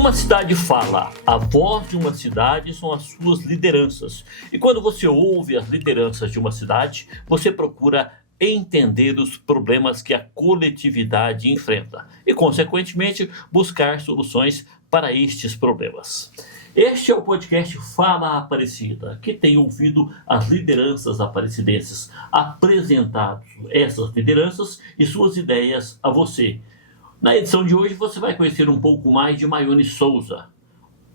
Como a cidade fala, a voz de uma cidade são as suas lideranças. E quando você ouve as lideranças de uma cidade, você procura entender os problemas que a coletividade enfrenta e, consequentemente, buscar soluções para estes problemas. Este é o podcast Fala Aparecida, que tem ouvido as lideranças aparecidenses, apresentado essas lideranças e suas ideias a você. Na edição de hoje você vai conhecer um pouco mais de Maione Souza.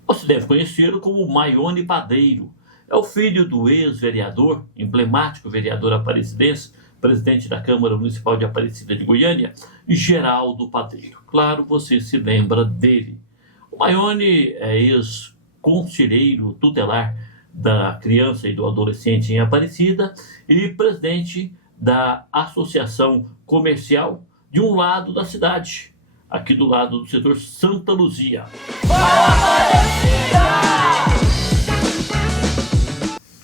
Você deve conhecê-lo como Maione Padeiro. É o filho do ex-vereador, emblemático vereador aparecidense, presidente da Câmara Municipal de Aparecida de Goiânia, Geraldo Padeiro. Claro, você se lembra dele. O Maione é ex-conselheiro tutelar da criança e do adolescente em Aparecida e presidente da Associação Comercial de um lado da cidade, aqui do lado do setor Santa Luzia.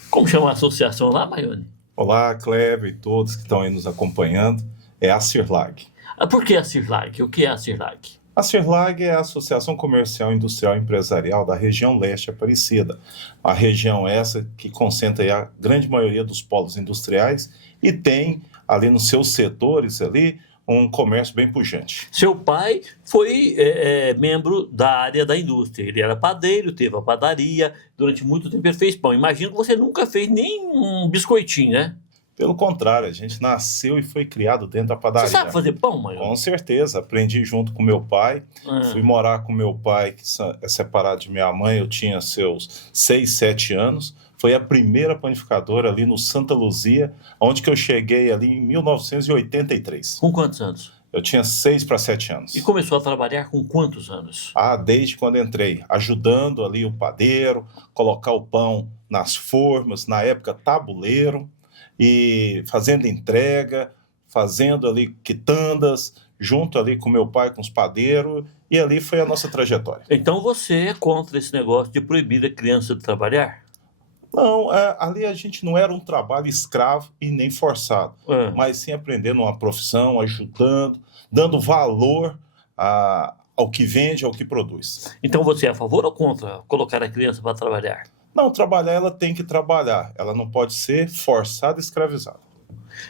Como chama a associação lá, Maione? Olá, Cleber e todos que estão aí nos acompanhando. É a CIRLAG. Por que a CIRLAG? O que é a CIRLAG? A CIRLAG é a Associação Comercial Industrial e Empresarial da região leste Aparecida. A região essa que concentra aí a grande maioria dos polos industriais e tem ali nos seus setores ali um comércio bem pujante. Seu pai foi membro da área da indústria. Ele era padeiro, teve a padaria, durante muito tempo ele fez pão. Imagino que você nunca fez nem um biscoitinho, né? Pelo contrário, a gente nasceu e foi criado dentro da padaria. Você sabe fazer pão, Maione? Com certeza, aprendi junto com meu pai. Fui morar com meu pai, que é separado de minha mãe, eu tinha seus 6, 7 anos. Foi a primeira panificadora ali no Santa Luzia, onde que eu cheguei ali em 1983. Com quantos anos? Eu tinha 6 para 7 anos. E começou a trabalhar com quantos anos? Desde quando entrei, ajudando ali o padeiro, colocar o pão nas formas, na época tabuleiro, e fazendo entrega, fazendo ali quitandas, junto ali com meu pai, com os padeiros, e ali foi a nossa trajetória. Então você é contra esse negócio de proibir a criança de trabalhar? Não, ali a gente não era um trabalho escravo e nem forçado, mas sim aprendendo uma profissão, ajudando, dando valor ao que vende, ao que produz. Então você é a favor ou contra colocar a criança para trabalhar? Não, trabalhar ela tem que trabalhar, ela não pode ser forçada e escravizada.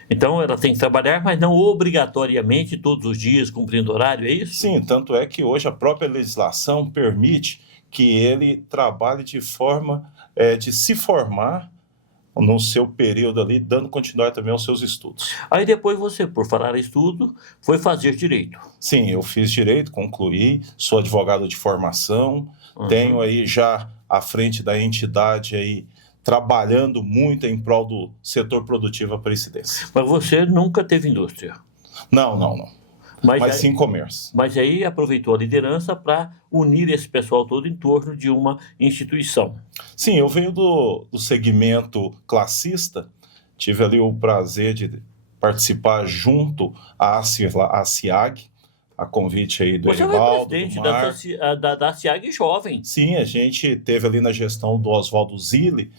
Então ela tem que trabalhar, mas não obrigatoriamente todos os dias cumprindo horário, é isso? Sim, tanto é que hoje a própria legislação permite que ele trabalhe de forma de se formar no seu período ali, dando continuidade também aos seus estudos. Aí depois você, por falar estudo, foi fazer direito. Sim, eu fiz direito, concluí, sou advogado de formação, tenho aí já à frente da entidade aí, trabalhando muito em prol do setor produtivo aparecidense. Mas você nunca teve indústria? Não. Mas sim comércio. Mas aí aproveitou a liderança para unir esse pessoal todo em torno de uma instituição. Sim, eu venho do segmento classista, tive ali o prazer de participar junto à CIAG, a convite aí do Erivaldo, Você foi presidente da CIAG jovem. Sim, a gente teve ali na gestão do Oswaldo Zilli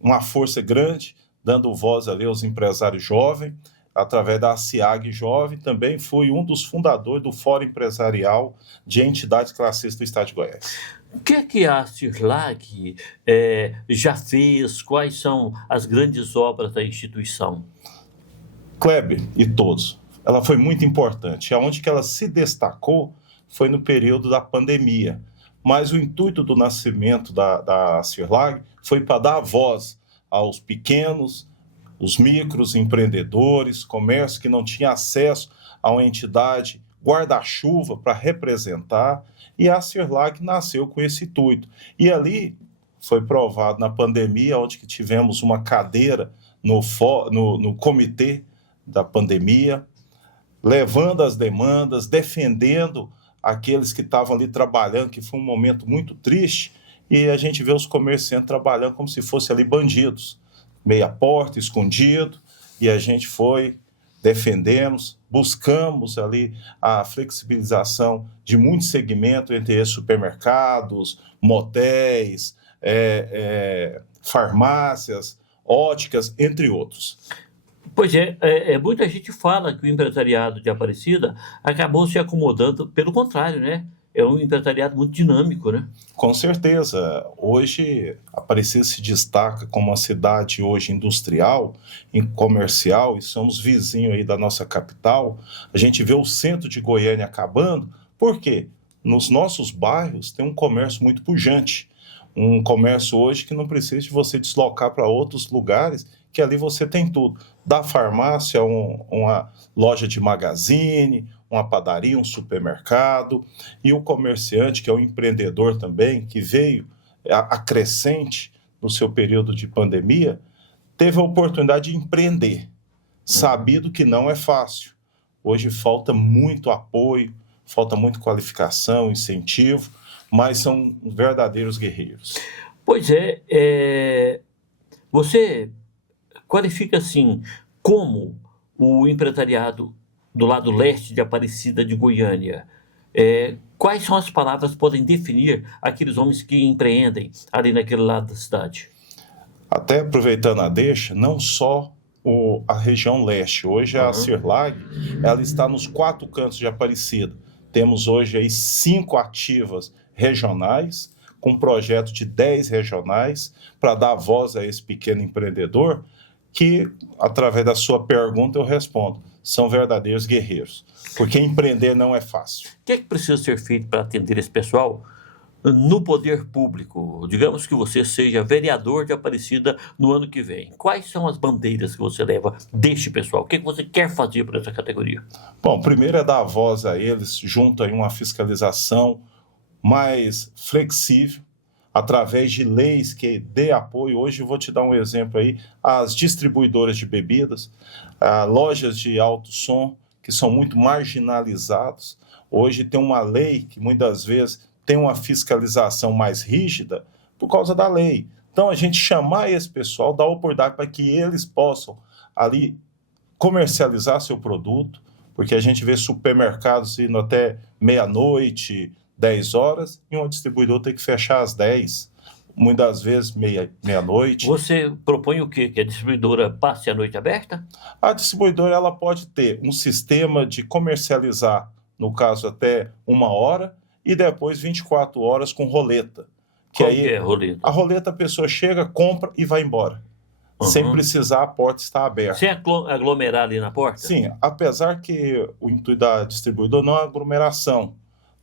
uma força grande, dando voz ali aos empresários jovens, através da CIAG Jovem. Também fui um dos fundadores do Fórum Empresarial de Entidades Classistas do Estado de Goiás. O que é que a CIRLAG já fez? Quais são as grandes obras da instituição? Kleber e todos, ela foi muito importante. Aonde que ela se destacou foi no período da pandemia. Mas o intuito do nascimento da CIRLAG foi para dar voz aos pequenos, os micros empreendedores, comércio que não tinha acesso a uma entidade guarda-chuva para representar, e a CIRLAG nasceu com esse intuito. E ali foi provado na pandemia, onde que tivemos uma cadeira no comitê da pandemia, levando as demandas, defendendo aqueles que estavam ali trabalhando, que foi um momento muito triste, e a gente vê os comerciantes trabalhando como se fossem ali bandidos, meia porta, escondido, e a gente foi, defendemos, buscamos ali a flexibilização de muitos segmentos, entre eles supermercados, motéis, farmácias, óticas, entre outros. Pois muita gente fala que o empresariado de Aparecida acabou se acomodando, pelo contrário, né? é um empresariado muito dinâmico, né? Com certeza. Hoje, Aparecida se destaca como uma cidade hoje industrial, comercial, e somos vizinhos aí da nossa capital. A gente vê o centro de Goiânia acabando. Por quê? Nos nossos bairros tem um comércio muito pujante. Um comércio hoje que não precisa de você deslocar para outros lugares, que ali você tem tudo. Da farmácia, uma loja de magazine, uma padaria, um supermercado, e o comerciante, que é o empreendedor também, que veio acrescente no seu período de pandemia, teve a oportunidade de empreender, sabido que não é fácil. Hoje falta muito apoio, falta muita qualificação, incentivo, mas são verdadeiros guerreiros. Pois é, você qualifica assim como o empresariado do lado leste de Aparecida de Goiânia. Quais são as palavras que podem definir aqueles homens que empreendem ali naquele lado da cidade? Até aproveitando a deixa, não só a região leste. Hoje a CIRLAG, ela está nos 4 cantos de Aparecida. Temos hoje aí 5 ativas regionais, com projeto de 10 regionais, para dar voz a esse pequeno empreendedor, que, através da sua pergunta, eu respondo. São verdadeiros guerreiros, porque empreender não é fácil. O que é que precisa ser feito para atender esse pessoal no poder público? Digamos que você seja vereador de Aparecida no ano que vem. Quais são as bandeiras que você leva deste pessoal? O que é que você quer fazer para essa categoria? Bom, primeiro é dar voz a eles, junto a uma fiscalização mais flexível, através de leis que dê apoio. Hoje eu vou te dar um exemplo aí, as distribuidoras de bebidas, lojas de alto som, que são muito marginalizados. Hoje tem uma lei que muitas vezes tem uma fiscalização mais rígida por causa da lei. Então a gente chamar esse pessoal, dar oportunidade para que eles possam ali comercializar seu produto, porque a gente vê supermercados indo até meia-noite, 10 horas, e um distribuidor tem que fechar às 10, muitas vezes meia-noite. Você propõe o quê? Que a distribuidora passe a noite aberta? A distribuidora ela pode ter um sistema de comercializar, no caso até 1 hora, e depois 24 horas com roleta. Que é a roleta? A roleta a pessoa chega, compra e vai embora. Sem precisar a porta estar aberta. Sem aglomerar ali na porta? Sim, apesar que o intuito da distribuidora não é aglomeração,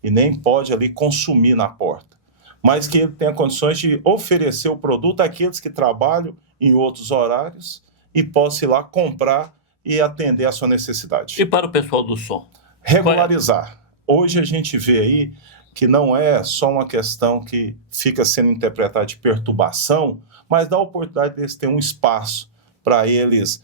e nem pode ali consumir na porta, mas que ele tenha condições de oferecer o produto àqueles que trabalham em outros horários e possa ir lá comprar e atender a sua necessidade. E para o pessoal do som? Regularizar. Hoje a gente vê aí que não é só uma questão que fica sendo interpretada de perturbação, mas dá a oportunidade deles terem um espaço para eles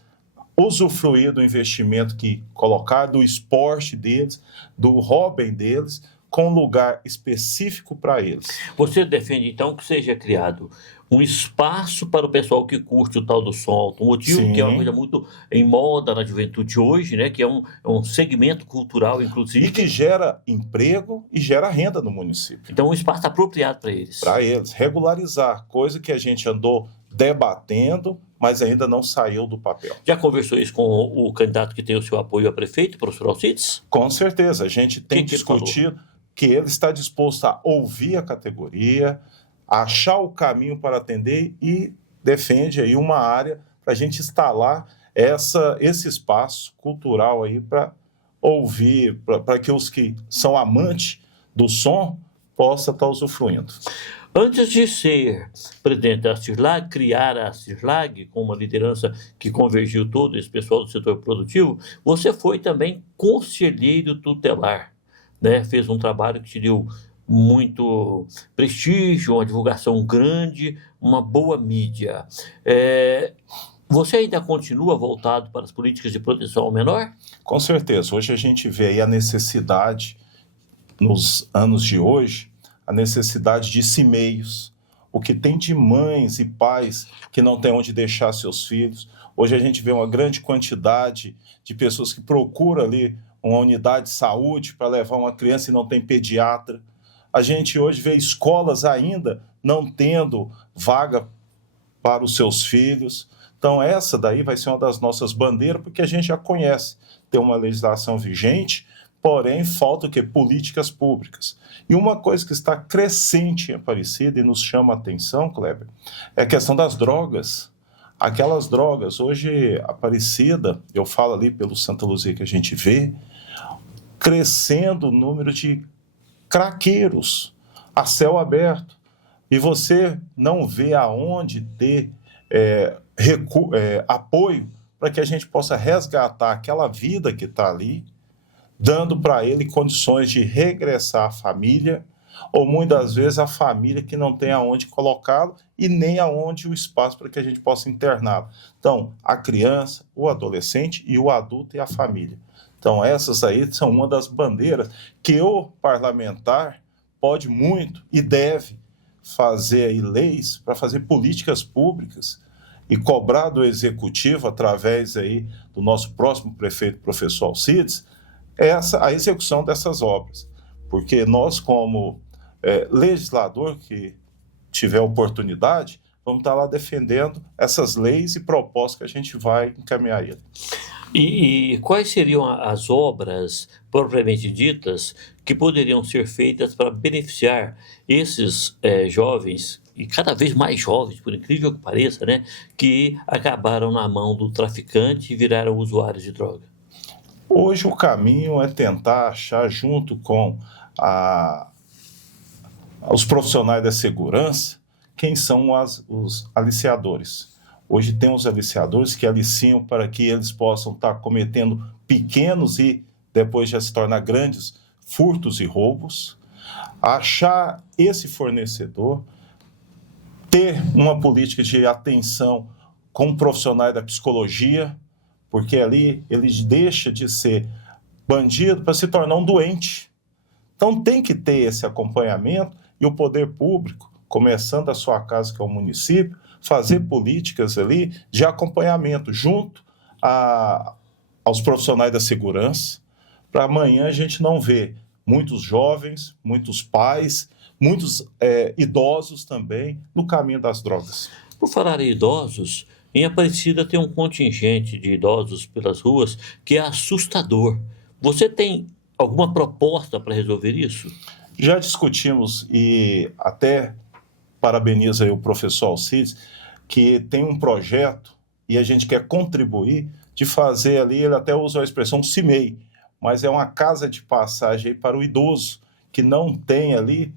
usufruir do investimento que colocar, do esporte deles, do hobby deles, com um lugar específico para eles. Você defende, então, que seja criado um espaço para o pessoal que curte o tal do som automotivo, Sim. que é uma coisa muito em moda na juventude hoje, né? Que é um segmento cultural, inclusive. E que gera emprego e gera renda no município. Então, um espaço apropriado para eles. Para eles, regularizar, coisa que a gente andou debatendo, mas ainda não saiu do papel. Já conversou isso com o candidato que tem o seu apoio a prefeito, professor Alcides? Com certeza, a gente tem discutido que ele está disposto a ouvir a categoria, achar o caminho para atender e defende aí uma área para a gente instalar esse espaço cultural aí para ouvir, para que os que são amantes do som possam estar usufruindo. Antes de ser presidente da CIRLAG, criar a CIRLAG com uma liderança que convergiu todo esse pessoal do setor produtivo, você foi também conselheiro tutelar, né? Fez um trabalho que te deu muito prestígio, uma divulgação grande, uma boa mídia. Você ainda continua voltado para as políticas de proteção ao menor? Com certeza. Hoje a gente vê aí a necessidade, nos anos de hoje, a necessidade de CIMEIs, o que tem de mães e pais que não têm onde deixar seus filhos. Hoje a gente vê uma grande quantidade de pessoas que procuram ali uma unidade de saúde para levar uma criança e não tem pediatra. A gente hoje vê escolas ainda não tendo vaga para os seus filhos. Então essa daí vai ser uma das nossas bandeiras, porque a gente já conhece. Tem uma legislação vigente, porém falta o quê? Políticas públicas. E uma coisa que está crescente em Aparecida e nos chama a atenção, Kleber, é a questão das drogas. Aquelas drogas, hoje Aparecida, eu falo ali pelo Santa Luzia que a gente vê, crescendo o número de craqueiros a céu aberto. E você não vê aonde ter apoio para que a gente possa resgatar aquela vida que está ali, dando para ele condições de regressar à família, ou muitas vezes a família que não tem aonde colocá-lo e nem aonde o espaço para que a gente possa interná-lo. Então, a criança, o adolescente e o adulto e a família. Então, essas aí são uma das bandeiras que o parlamentar pode muito e deve fazer aí leis para fazer políticas públicas e cobrar do executivo, através aí do nosso próximo prefeito, professor Alcides, a execução dessas obras. Porque nós, como legislador que tiver oportunidade, vamos estar lá defendendo essas leis e propostas que a gente vai encaminhar ele. E quais seriam as obras propriamente ditas que poderiam ser feitas para beneficiar esses jovens, e cada vez mais jovens, por incrível que pareça, né, que acabaram na mão do traficante e viraram usuários de droga? Hoje o caminho é tentar achar, junto com os profissionais da segurança, quem são os aliciadores. Hoje tem os aliciadores que aliciam para que eles possam estar cometendo pequenos e depois já se tornar grandes furtos e roubos. Achar esse fornecedor, ter uma política de atenção com profissionais da psicologia, porque ali ele deixa de ser bandido para se tornar um doente. Então tem que ter esse acompanhamento e o poder público, começando a sua casa, que é o município, fazer políticas ali de acompanhamento junto aos profissionais da segurança, para amanhã a gente não ver muitos jovens, muitos pais, muitos idosos também no caminho das drogas. Por falar em idosos, em Aparecida tem um contingente de idosos pelas ruas que é assustador. Você tem alguma proposta para resolver isso? Já discutimos e até parabenizo aí o professor Alcides, que tem um projeto e a gente quer contribuir de fazer ali, ele até usa a expressão CIMEI, mas é uma casa de passagem para o idoso, que não tem ali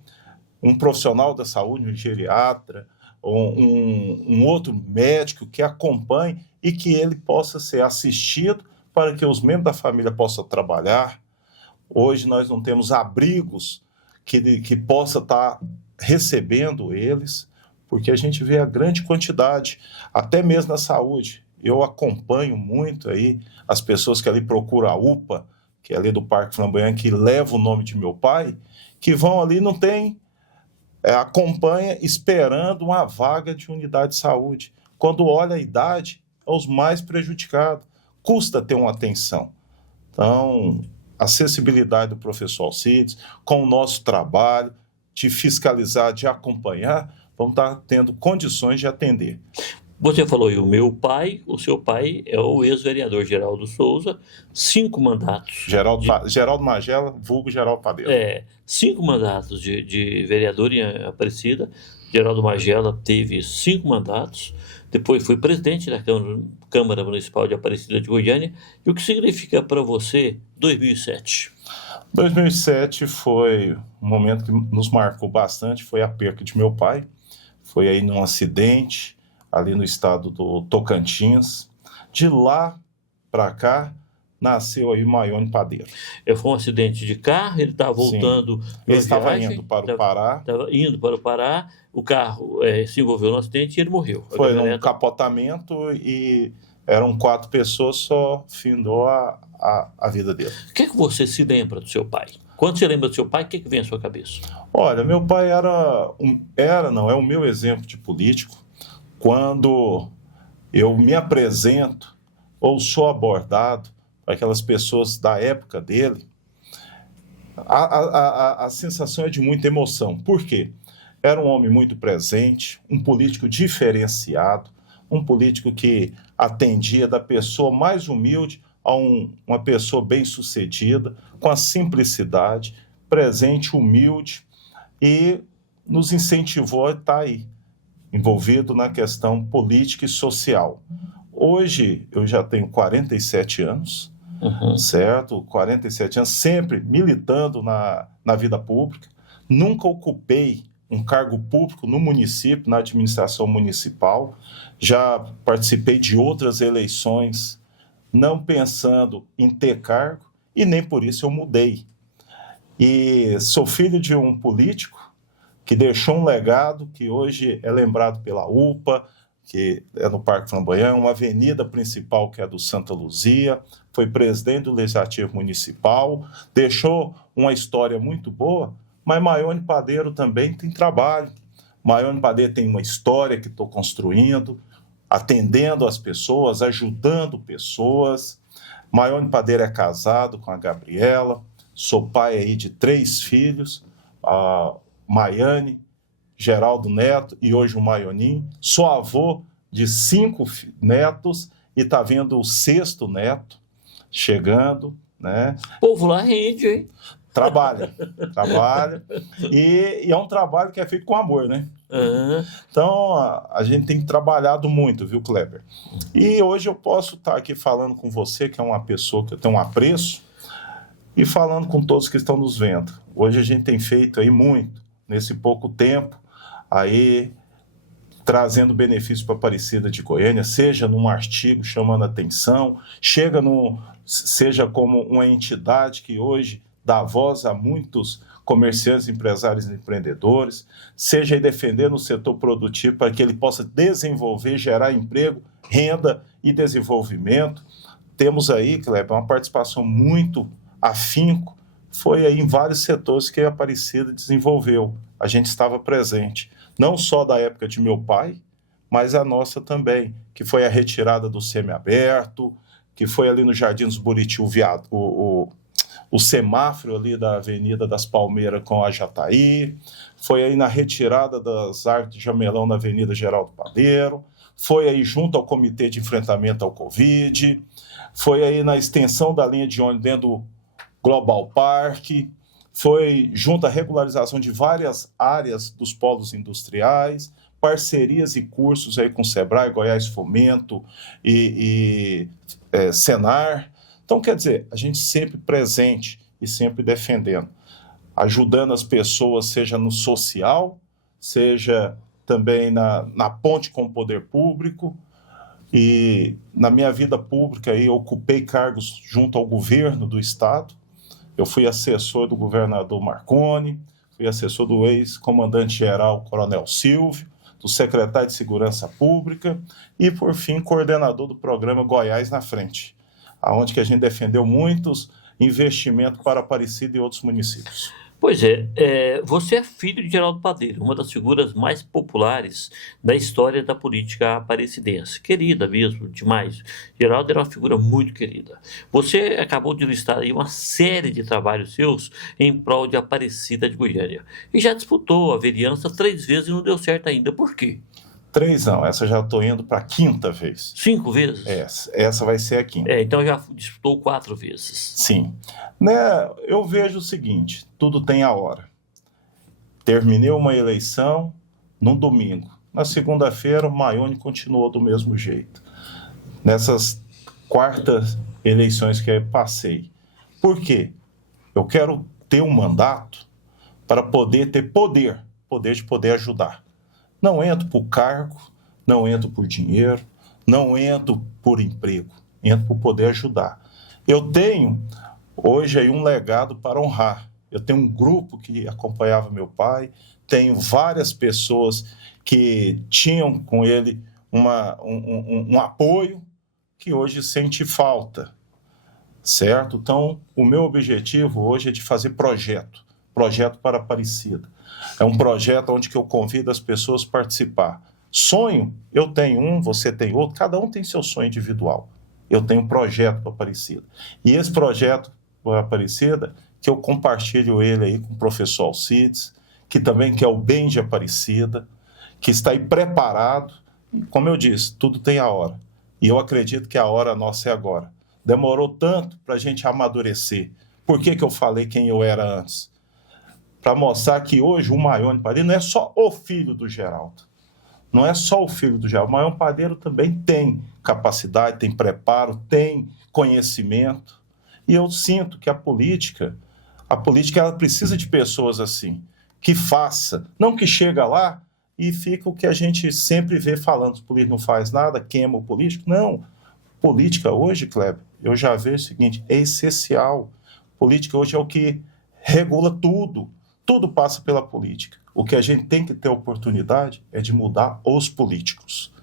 um profissional da saúde, um geriatra, ou um outro médico que acompanhe e que ele possa ser assistido para que os membros da família possam trabalhar. Hoje nós não temos abrigos que possa estar recebendo eles, porque a gente vê a grande quantidade, até mesmo na saúde. Eu acompanho muito aí as pessoas que ali procuram a UPA, que é ali do Parque Flamboyant, que leva o nome de meu pai, que vão ali, não tem, acompanha esperando uma vaga de unidade de saúde. Quando olha a idade, é os mais prejudicados. Custa ter uma atenção. Então, a acessibilidade do professor Alcides, com o nosso trabalho, de fiscalizar, de acompanhar, vamos estar tendo condições de atender. Você falou aí, o seu pai é o ex-vereador Geraldo Souza, 5 mandatos. Geraldo Magela, vulgo Geraldo Padeiro. 5 mandatos de vereador em Aparecida. Geraldo Magela teve 5 mandatos, depois foi presidente da Câmara Municipal de Aparecida de Goiânia. E o que significa para você 2007? 2007 foi um momento que nos marcou bastante, foi a perca de meu pai. Foi aí num acidente, ali no estado do Tocantins. De lá para cá, nasceu aí o Maione Padeiro. Foi um acidente de carro, ele estava voltando. Ele estava indo para o Pará. Estava indo para o Pará, o carro se envolveu no acidente e ele morreu. Foi num capotamento e eram 4 pessoas, só findou a vida dele. O que você se lembra do seu pai? Quando você lembra do seu pai, o que vem à sua cabeça? Olha, meu pai é o meu exemplo de político. Quando eu me apresento ou sou abordado por aquelas pessoas da época dele, a sensação é de muita emoção. Por quê? Era um homem muito presente, um político diferenciado, um político que atendia da pessoa mais humilde a uma pessoa bem-sucedida, com a simplicidade, presente, humilde, e nos incentivou a estar aí, envolvido na questão política e social. Hoje eu já tenho 47 anos, certo? 47 anos, sempre militando na vida pública. Nunca ocupei um cargo público no município, na administração municipal. Já participei de outras eleições, não pensando em ter cargo, e nem por isso eu mudei. E sou filho de um político que deixou um legado que hoje é lembrado pela UPA, que é no Parque Flamboyant, uma avenida principal que é do Santa Luzia, foi presidente do Legislativo Municipal, deixou uma história muito boa, mas Maione Padeiro também tem trabalho. Maione Padeiro tem uma história que estou construindo, atendendo as pessoas, ajudando pessoas. Maione Padeiro é casado com a Gabriela, sou pai aí de 3 filhos, a Maiane, Geraldo Neto e hoje o Maioninho. Sou avô de 5 netos e está vendo o 6º neto chegando, né? O povo lá rende, hein? Trabalha. E é um trabalho que é feito com amor, né? Então, a gente tem trabalhado muito, viu, Kleber? E hoje eu posso estar aqui falando com você, que é uma pessoa que eu tenho um apreço, e falando com todos que estão nos vendo. Hoje a gente tem feito aí muito, nesse pouco tempo, aí trazendo benefício para a Aparecida de Goiânia, seja num artigo chamando atenção, seja como uma entidade que hoje dá voz a muitos comerciantes, empresários e empreendedores, seja aí defendendo o setor produtivo para que ele possa desenvolver, gerar emprego, renda e desenvolvimento. Temos aí, Kleber, uma participação muito afinco, foi aí em vários setores que a Aparecida desenvolveu. A gente estava presente, não só da época de meu pai, mas a nossa também, que foi a retirada do semiaberto, que foi ali no Jardim dos Buriti, o semáforo ali da Avenida das Palmeiras com a Jataí, foi aí na retirada das árvores de jamelão na Avenida Geraldo Padeiro, foi aí junto ao Comitê de Enfrentamento ao Covid, foi aí na extensão da linha de ônibus dentro do Global Park, foi junto à regularização de várias áreas dos polos industriais, parcerias e cursos aí com Sebrae, Goiás Fomento e Senar. Então, quer dizer, a gente sempre presente e sempre defendendo, ajudando as pessoas, seja no social, seja também na ponte com o poder público. E na minha vida pública, aí, eu ocupei cargos junto ao governo do estado. Eu fui assessor do governador Marconi, fui assessor do ex-comandante-geral Coronel Silvio, do secretário de Segurança Pública e, por fim, coordenador do programa Goiás na Frente, onde que a gente defendeu muitos investimentos para Aparecida e outros municípios. Pois você é filho de Geraldo Padeiro, uma das figuras mais populares da história da política aparecidense. Querida mesmo, demais. Geraldo era uma figura muito querida. Você acabou de listar aí uma série de trabalhos seus em prol de Aparecida de Goiânia. E já disputou a vereança 3 vezes e não deu certo ainda. Por quê? 3 não, essa já estou indo para a 5ª vez. 5 vezes? Essa vai ser a 5ª. Então já disputou 4 vezes. Sim. Né, eu vejo o seguinte, tudo tem a hora. Terminei uma eleição no domingo. Na segunda-feira, o Maione continuou do mesmo jeito. Nessas 4ª eleições que eu passei. Por quê? Eu quero ter um mandato para poder ter poder de poder ajudar. Não entro por cargo, não entro por dinheiro, não entro por emprego, entro por poder ajudar. Eu tenho hoje aí um legado para honrar. Eu tenho um grupo que acompanhava meu pai, tenho várias pessoas que tinham com ele um apoio que hoje sente falta, certo? Então, o meu objetivo hoje é de fazer projeto para Aparecida. É um projeto onde que eu convido as pessoas a participar. Sonho, eu tenho um, você tem outro, cada um tem seu sonho individual. Eu tenho um projeto para Aparecida. E esse projeto para Aparecida, que eu compartilho ele aí com o professor Alcides, que também quer o bem de Aparecida, que está aí preparado. Como eu disse, tudo tem a hora. E eu acredito que a hora nossa é agora. demorou tanto para a gente amadurecer. Por que eu falei quem eu era antes? Para mostrar que hoje o Maione Padeiro não é só o filho do Geraldo. Não é só o filho do Geraldo. O Maione Padeiro também tem capacidade, tem preparo, tem conhecimento. E eu sinto que a política ela precisa de pessoas assim, que faça, não que chega lá e fica o que a gente sempre vê falando, o político não faz nada, queima o político. Não, política hoje, Kleber, eu já vejo o seguinte, é essencial. Política hoje é o que regula tudo, tudo passa pela política. O que a gente tem que ter oportunidade é de mudar os políticos.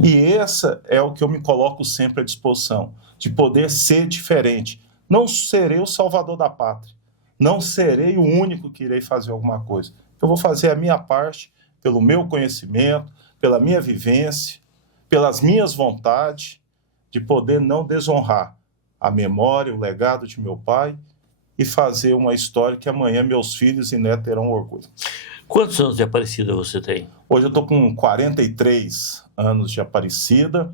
E essa é o que eu me coloco sempre à disposição, de poder ser diferente. Não serei o salvador da pátria, não serei o único que irei fazer alguma coisa. Eu vou fazer a minha parte pelo meu conhecimento, pela minha vivência, pelas minhas vontades, de poder não desonrar a memória, o legado de meu pai e fazer uma história que amanhã meus filhos e netos terão orgulho. Quantos anos de Aparecida você tem? Hoje eu estou com 43 anos de Aparecida,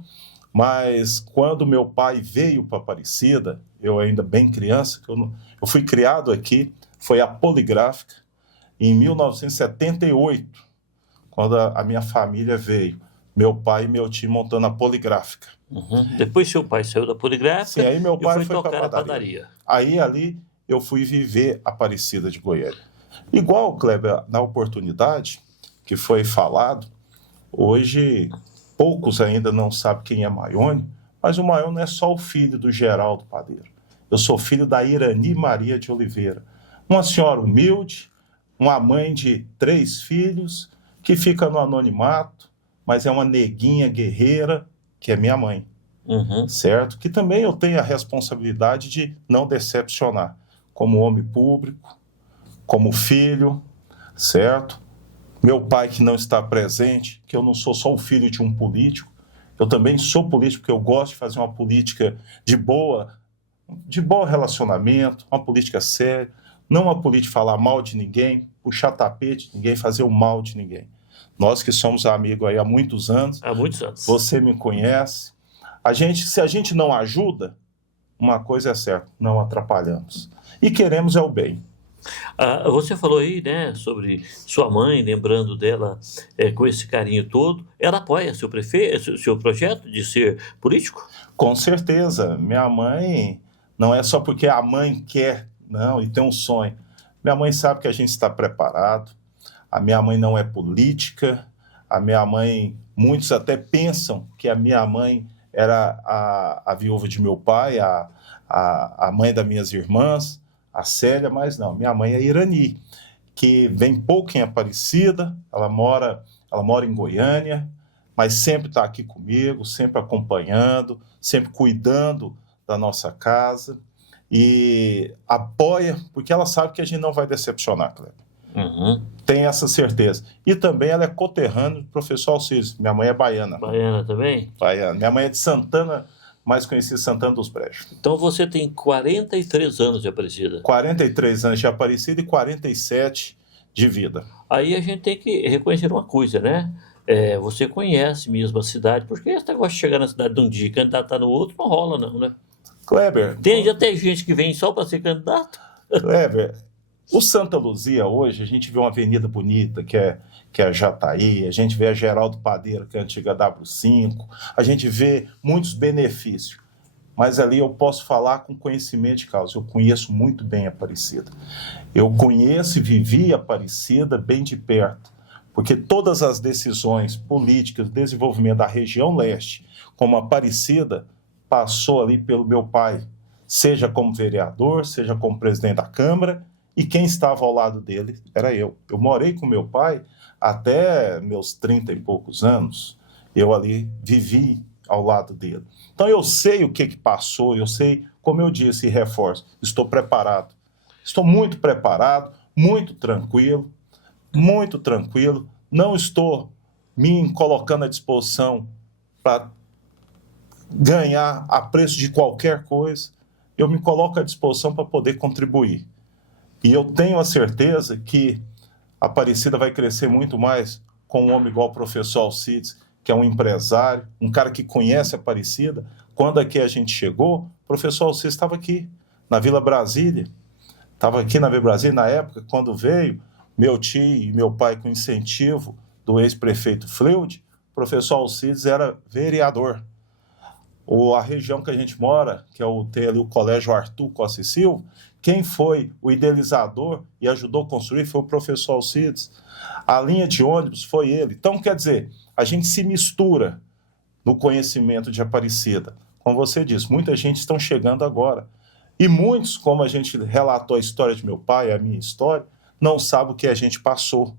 mas quando meu pai veio para Aparecida, eu ainda bem criança, eu fui criado aqui, foi a Poligráfica, em 1978, quando a minha família veio, meu pai e meu tio montando a Poligráfica. Uhum. Depois seu pai saiu da Poligráfica. Sim, aí meu pai foi tocar para a padaria. Aí ali eu fui viver Aparecida de Goiânia. Igual, Kleber, na oportunidade que foi falado, hoje poucos ainda não sabem quem é Maione, mas o Maione não é só o filho do Geraldo Padeiro. Eu sou filho da Irani Maria de Oliveira, uma senhora humilde, uma mãe de 3 filhos, que fica no anonimato, mas é uma neguinha guerreira, que é minha mãe, certo? Que também eu tenho a responsabilidade de não decepcionar, como homem público, como filho, certo? Meu pai que não está presente, que eu não sou só o filho de um político, eu também sou político, porque eu gosto de fazer uma política de bom relacionamento, uma política séria, não uma política de falar mal de ninguém, puxar tapete de ninguém, fazer o mal de ninguém. Nós que somos amigos aí há muitos anos, você me conhece, se a gente não ajuda, uma coisa é certa, não atrapalhamos. E queremos é o bem. Você falou aí, né, sobre sua mãe, lembrando dela com esse carinho todo. Ela apoia seu projeto de ser político? Com certeza. Minha mãe, não é só porque a mãe quer, não, e tem um sonho. Minha mãe sabe que a gente está preparado. A minha mãe não é política. A minha mãe, muitos até pensam que a minha mãe era a viúva de meu pai, a mãe das minhas irmãs, a Célia, mas não, minha mãe é Irani, que vem pouco em Aparecida, ela mora em Goiânia, mas sempre está aqui comigo, sempre acompanhando, sempre cuidando da nossa casa, e apoia, porque ela sabe que a gente não vai decepcionar, Kleber. Tem essa certeza. E também ela é coterrânea do professor Alcides, minha mãe é baiana. Baiana também? Baiana, minha mãe é de Santana, mais conhecido Santana dos Brejos. Então você tem 43 anos de Aparecida. 43 anos de Aparecida e 47 de vida. Aí a gente tem que reconhecer uma coisa, né? Você conhece mesmo a cidade, porque esse negócio de chegar na cidade de um dia e candidatar no outro não rola não, né? Kleber... Já tem gente que vem só para ser candidato. Kleber, o Santa Luzia hoje, a gente vê uma avenida bonita, que é a Jataí, a gente vê a Geraldo Padeiro, que é a antiga W5, a gente vê muitos benefícios. Mas ali eu posso falar com conhecimento de causa. Eu conheço muito bem Aparecida. Eu conheço e vivi Aparecida bem de perto, porque todas as decisões políticas de desenvolvimento da região leste, como Aparecida, passou ali pelo meu pai, seja como vereador, seja como presidente da Câmara, e quem estava ao lado dele era eu. Eu morei com meu pai até meus 30 e poucos anos, eu ali vivi ao lado dele. Então eu sei o que passou, eu sei, como eu disse e reforço, estou preparado. Estou muito preparado, muito tranquilo, não estou me colocando à disposição para ganhar a preço de qualquer coisa, eu me coloco à disposição para poder contribuir. E eu tenho a certeza que a Aparecida vai crescer muito mais com um homem igual o professor Alcides, que é um empresário, um cara que conhece a Aparecida, Quando aqui a gente chegou, o professor Alcides estava aqui, na Vila Brasília. Estava aqui na Vila Brasília, na época, quando veio meu tio e meu pai com incentivo do ex-prefeito Fleude, o professor Alcides era vereador. A região que a gente mora, que tem ali o Colégio Arthur Costa e Silva, quem foi o idealizador e ajudou a construir foi o professor Alcides. A linha de ônibus foi ele. Então, quer dizer, a gente se mistura no conhecimento de Aparecida. Como você disse, muita gente está chegando agora. E muitos, como a gente relatou a história de meu pai, a minha história, não sabem o que a gente passou.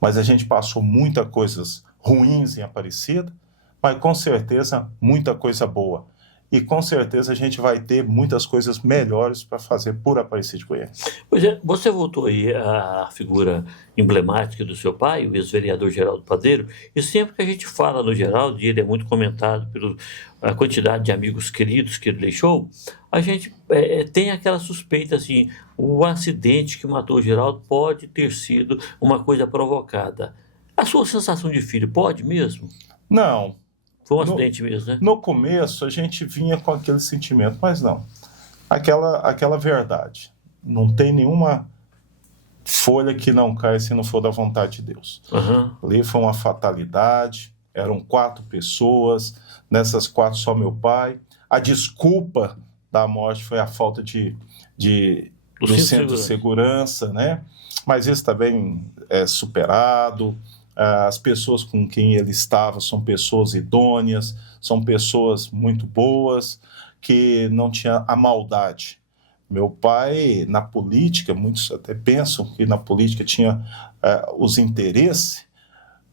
Mas a gente passou muitas coisas ruins em Aparecida, mas com certeza muita coisa boa. E com certeza a gente vai ter muitas coisas melhores para fazer por Aparecida de Goiânia. Pois é, você voltou aí à figura emblemática do seu pai, o ex-vereador Geraldo Padeiro, e sempre que a gente fala no Geraldo, e ele é muito comentado pela quantidade de amigos queridos que ele deixou, a gente tem aquela suspeita assim, o acidente que matou o Geraldo pode ter sido uma coisa provocada. A sua sensação de filho pode mesmo? Não. Foi um acidente mesmo, né? No começo a gente vinha com aquele sentimento, mas não. Aquela verdade. Não tem nenhuma folha que não cai se não for da vontade de Deus. Uhum. Ali foi uma fatalidade, eram 4 pessoas, nessas 4 só meu pai. A desculpa da morte foi a falta do centro de segurança, né? Mas isso também é superado. As pessoas com quem ele estava são pessoas idôneas, são pessoas muito boas, que não tinham a maldade. Meu pai, na política, muitos até pensam que na política tinha os interesses,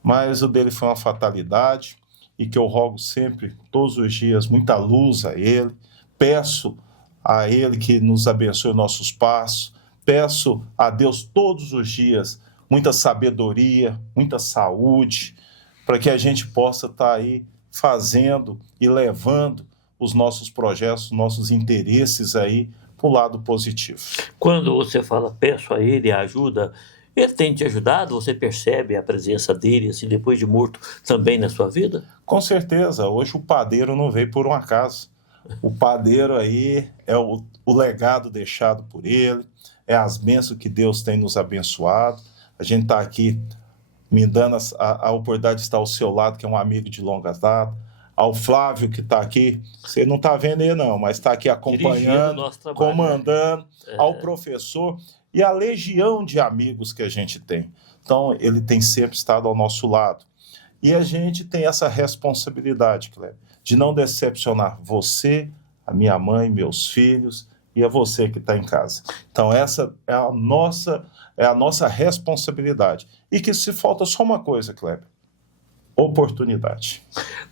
mas o dele foi uma fatalidade, e que eu rogo sempre, todos os dias, muita luz a ele, peço a ele que nos abençoe nossos passos, peço a Deus todos os dias muita sabedoria, muita saúde, para que a gente possa estar aí fazendo e levando os nossos projetos, nossos interesses aí para o lado positivo. Quando você fala, peço a ele ajuda, ele tem te ajudado? Você percebe a presença dele, assim, depois de morto, também na sua vida? Com certeza. Hoje o padeiro não veio por um acaso. O padeiro aí é o legado deixado por ele, é as bênçãos que Deus tem nos abençoado. A gente está aqui me dando a oportunidade de estar ao seu lado, que é um amigo de longa data. Ao Flávio, que está aqui, você não está vendo ele não, mas está aqui acompanhando, comandando. Ao professor e a legião de amigos que a gente tem. Então, ele tem sempre estado ao nosso lado. E a gente tem essa responsabilidade, Kleber, de não decepcionar você, a minha mãe, meus filhos e a você que está em casa. Então, essa é a nossa responsabilidade. E que se falta só uma coisa, Kleber, oportunidade.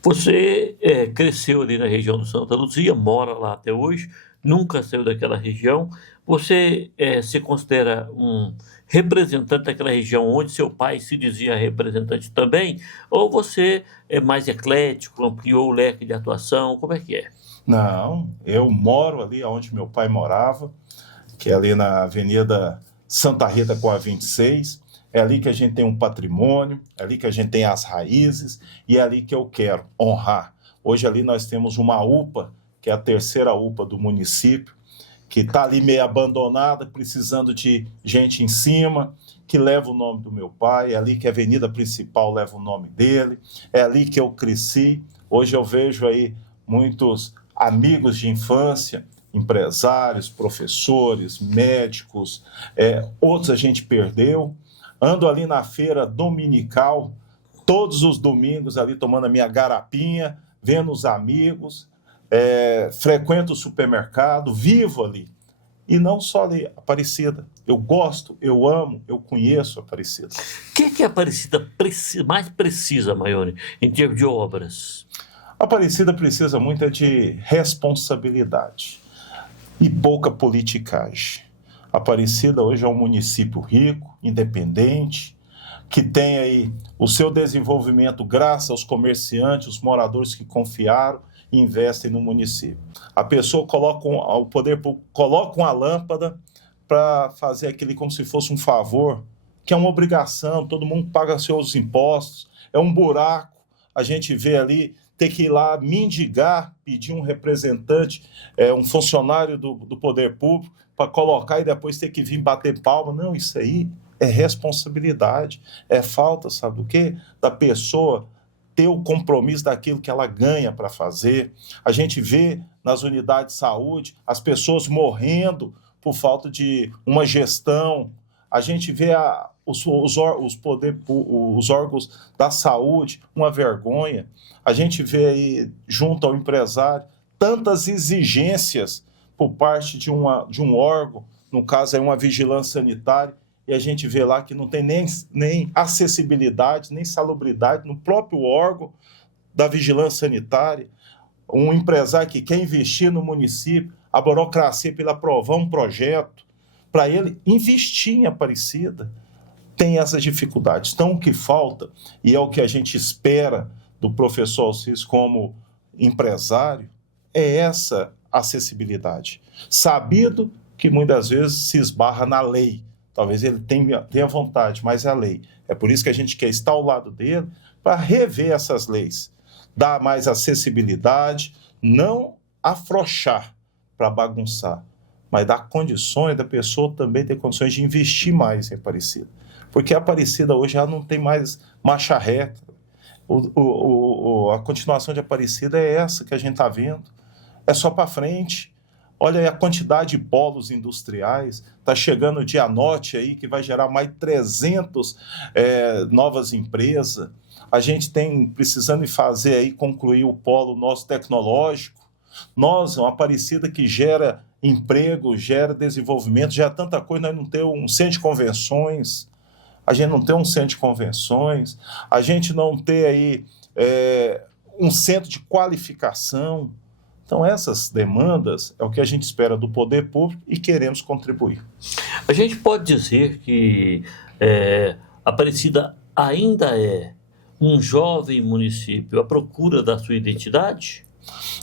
Você cresceu ali na região do Santa Luzia, mora lá até hoje, nunca saiu daquela região. Você se considera um representante daquela região onde seu pai se dizia representante também? Ou você é mais eclético, ampliou o leque de atuação? Como é que é? Não, eu moro ali onde meu pai morava, que é ali na Avenida Santa Rita com a 26. É ali que a gente tem um patrimônio, é ali que a gente tem as raízes e é ali que eu quero honrar. Hoje ali nós temos uma UPA, que é a terceira UPA do município, que está ali meio abandonada, precisando de gente em cima, que leva o nome do meu pai. É ali que a avenida principal leva o nome dele, é ali que eu cresci. Hoje eu vejo aí muitos amigos de infância, empresários, professores, médicos, outros a gente perdeu. Ando ali na feira dominical, todos os domingos ali tomando a minha garapinha, vendo os amigos, frequento o supermercado, vivo ali. E não só ali, Aparecida. Eu gosto, eu amo, eu conheço Aparecida. O que a Aparecida mais precisa, Maione, em termos de obras? Aparecida precisa muito de responsabilidade e pouca politicagem. Aparecida hoje é um município rico, independente, que tem aí o seu desenvolvimento graças aos comerciantes, os moradores que confiaram e investem no município. A pessoa o poder público coloca uma lâmpada para fazer aquele como se fosse um favor, que é uma obrigação, todo mundo paga seus impostos, é um buraco, a gente vê ali, ter que ir lá mendigar, pedir um representante, um funcionário do poder público, para colocar e depois ter que vir bater palma. Não, isso aí é responsabilidade, é falta, sabe do quê? Da pessoa ter o compromisso daquilo que ela ganha para fazer. A gente vê nas unidades de saúde as pessoas morrendo por falta de uma gestão. A gente vê os órgãos da saúde, uma vergonha. A gente vê aí, junto ao empresário, tantas exigências por parte de um órgão, no caso é uma vigilância sanitária, e a gente vê lá que não tem nem acessibilidade, nem salubridade no próprio órgão da vigilância sanitária. Um empresário que quer investir no município, a burocracia para ele aprovar um projeto, para ele investir em Aparecida, tem essas dificuldades. Então, o que falta, e é o que a gente espera do professor Alcides como empresário, é essa acessibilidade. Sabido que muitas vezes se esbarra na lei. Talvez ele tenha vontade, mas é a lei. É por isso que a gente quer estar ao lado dele para rever essas leis, dar mais acessibilidade, não afrouxar para bagunçar, mas dar condições da pessoa também ter condições de investir mais em Aparecida. Porque a Aparecida hoje já não tem mais marcha reta. A continuação de Aparecida é essa que a gente está vendo. É só para frente. Olha aí a quantidade de polos industriais. Está chegando o Dianote aí, que vai gerar mais 300 novas empresas. A gente tem precisando fazer aí, concluir o polo nosso tecnológico. Nós, uma Aparecida que gera emprego, gera desenvolvimento, gera tanta coisa, nós não temos um centro de convenções, a gente não tem um centro de convenções, a gente não tem aí um centro de qualificação. Então, essas demandas é o que a gente espera do poder público e queremos contribuir. A gente pode dizer que Aparecida ainda é um jovem município à procura da sua identidade?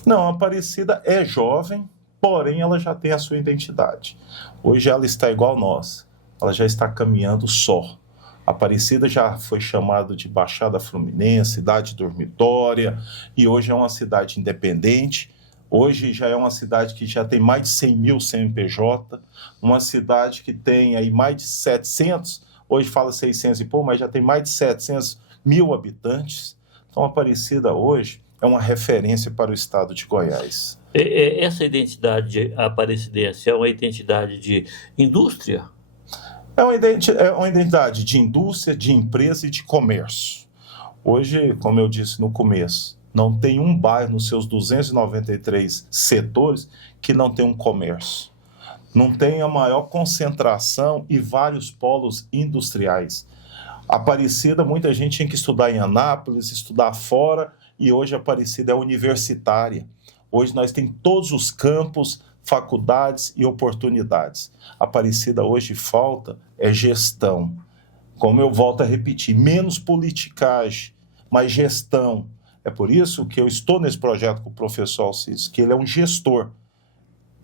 Não, a Aparecida é jovem, porém ela já tem a sua identidade. Hoje ela está igual nós, ela já está caminhando só. A Aparecida já foi chamada de Baixada Fluminense, cidade dormitória, e hoje é uma cidade independente. Hoje já é uma cidade que já tem mais de 100 mil CNPJ, uma cidade que tem aí mais de 700, hoje fala 600 e pouco, mas já tem mais de 700 mil habitantes. Então a Aparecida hoje é uma referência para o estado de Goiás. Essa identidade aparecidense é uma identidade de indústria? É uma identidade de indústria, de empresa e de comércio. Hoje, como eu disse no começo, não tem um bairro nos seus 293 setores que não tem um comércio. Não tem a maior concentração e vários polos industriais. Aparecida, muita gente tinha que estudar em Anápolis, estudar fora, e hoje a Aparecida é universitária. Hoje nós temos todos os campos, faculdades e oportunidades. A Aparecida hoje falta gestão. Como eu volto a repetir, menos politicagem, mas gestão. É por isso que eu estou nesse projeto com o professor Alcides, que ele é um gestor.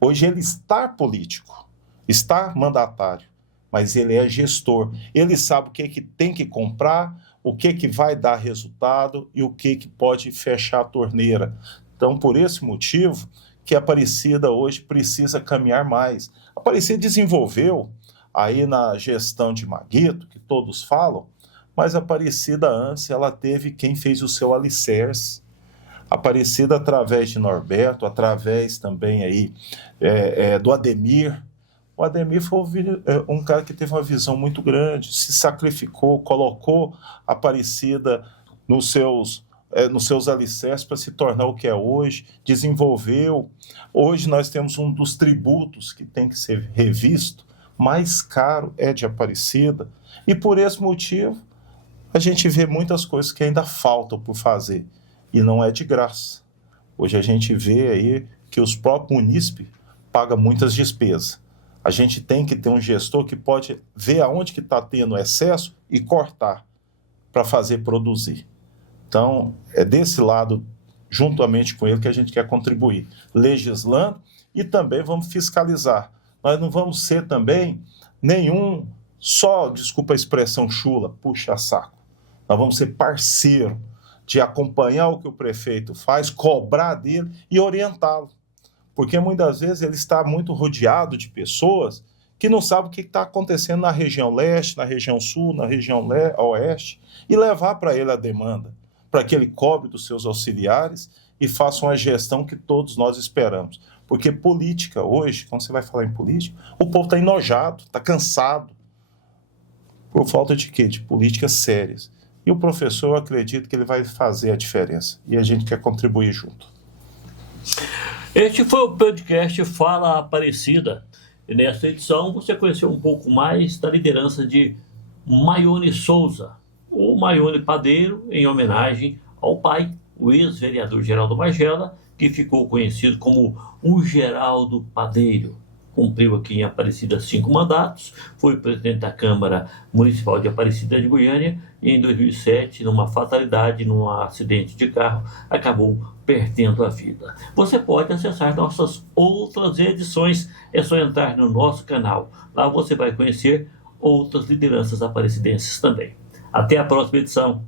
Hoje ele está político, está mandatário, mas ele é gestor. Ele sabe o que tem que comprar, o que vai dar resultado e o que pode fechar a torneira. Então, por esse motivo, que a Aparecida hoje precisa caminhar mais. A Aparecida desenvolveu aí na gestão de Maguito, que todos falam, mas a Aparecida antes ela teve quem fez o seu alicerce. A Aparecida através de Norberto, através também aí do Ademir. O Ademir foi um cara que teve uma visão muito grande, se sacrificou, colocou a Aparecida nos seus alicerces para se tornar o que é hoje, desenvolveu. Hoje nós temos um dos tributos que tem que ser revisto, mais caro é de Aparecida, e por esse motivo a gente vê muitas coisas que ainda faltam por fazer, e não é de graça. Hoje a gente vê aí que os próprios munícipes pagam muitas despesas. A gente tem que ter um gestor que pode ver aonde que está tendo excesso e cortar para fazer produzir. Então, é desse lado, juntamente com ele, que a gente quer contribuir, legislando e também vamos fiscalizar. Nós não vamos ser também desculpa a expressão chula, puxa saco. Nós vamos ser parceiro de acompanhar o que o prefeito faz, cobrar dele e orientá-lo. Porque muitas vezes ele está muito rodeado de pessoas que não sabem o que está acontecendo na região leste, na região sul, na região oeste, e levar para ele a demanda, para que ele cobre dos seus auxiliares e faça uma gestão que todos nós esperamos. Porque política hoje, quando você vai falar em política, o povo está enojado, está cansado, por falta de quê? De políticas sérias. E o professor, eu acredito que ele vai fazer a diferença. E a gente quer contribuir junto. Este foi o podcast Fala Aparecida. E nesta edição você conheceu um pouco mais da liderança de Maione Souza, o Maione Padeiro, em homenagem ao pai, o ex-vereador Geraldo Magela, que ficou conhecido como o Geraldo Padeiro. Cumpriu aqui em Aparecida 5 mandatos, foi presidente da Câmara Municipal de Aparecida de Goiânia e em 2007, numa fatalidade, num acidente de carro, acabou perdendo a vida. Você pode acessar nossas outras edições, é só entrar no nosso canal. Lá você vai conhecer outras lideranças aparecidenses também. Até a próxima edição.